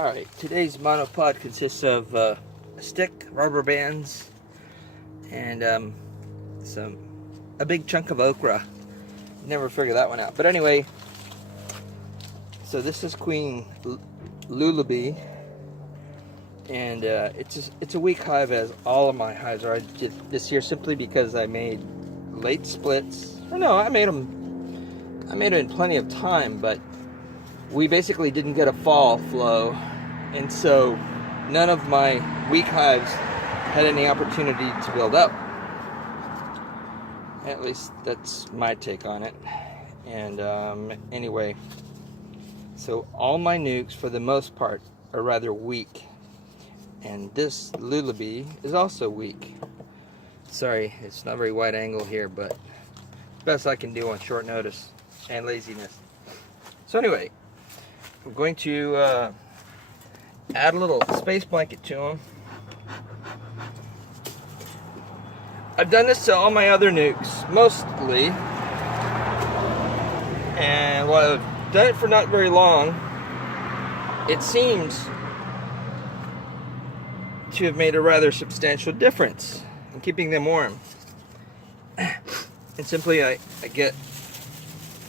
Alright, today's monopod consists of a stick, rubber bands, and a big chunk of okra. Never figured that one out. But anyway, so this is Queen Lula-Bee, and it's a weak hive, as all of my hives are. I did this year simply because I made late splits. Or no, I made them in plenty of time, but we basically didn't get a fall flow, and so none of my weak hives had any opportunity to build up. At least that's my take on it. And anyway, so all my nukes for the most part are rather weak, and this Lula-Bee is also weak. Sorry, it's not very wide angle here, but best I can do on short notice and laziness. So anyway, I'm going to add a little space blanket to them. I've done this to all my other nukes, mostly. And while I've done it for not very long, it seems to have made a rather substantial difference in keeping them warm. And simply I get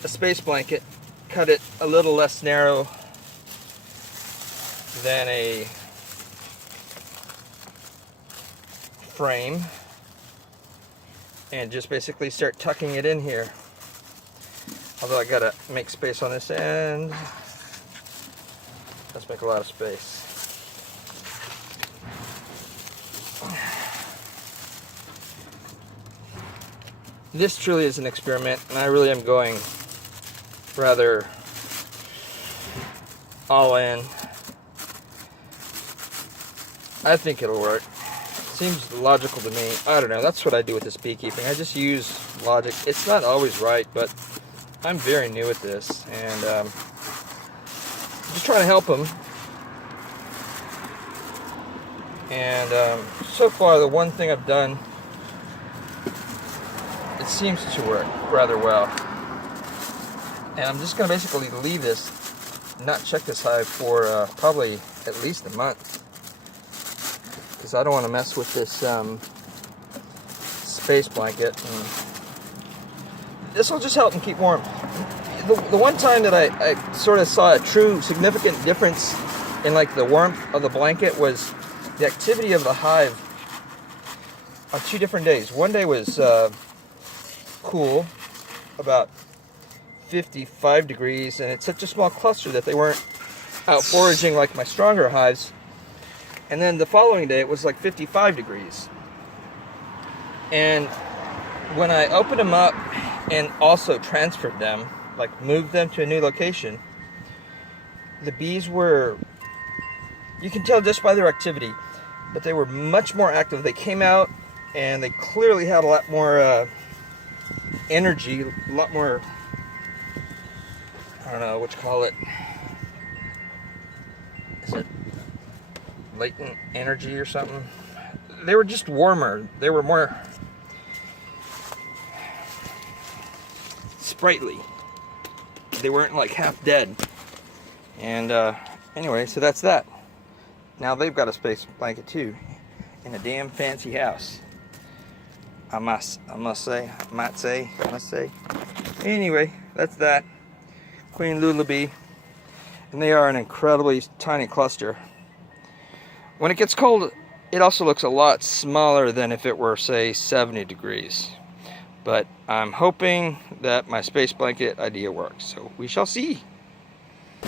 a space blanket, cut it a little less narrow than a frame, and just basically start tucking it in here. Although I gotta make space on this end. Let's make a lot of space. This truly is an experiment, and I really am going rather all in. I think it'll work. Seems logical to me. I don't know. That's what I do with this beekeeping. I just use logic. It's not always right, but I'm very new at this, and I'm just trying to help them. And so far, the one thing I've done, it seems to work rather well. And I'm just going to basically leave this, not check this hive for probably at least a month, because I don't want to mess with this space blanket. And this will just help them keep warm. The one time that I sort of saw a true significant difference in like the warmth of the blanket was the activity of the hive on 2 different days. One day was cool, about 55 degrees, and it's such a small cluster that they weren't out foraging like my stronger hives. And then the following day it was like 55 degrees. And when I opened them up and also transferred them, like moved them to a new location, the bees were, you can tell just by their activity, but they were much more active. They came out and they clearly had a lot more energy, a lot more, I don't know what you call it. Is it latent energy or something? They were just warmer. They were more sprightly. They weren't like half dead. And anyway, so that's that. Now they've got a space blanket too, in a damn fancy house. I must say. Anyway, that's that. Queen Lula-Bee. And they are an incredibly tiny cluster. When it gets cold, it also looks a lot smaller than if it were, say, 70 degrees. But I'm hoping that my space blanket idea works, so we shall see.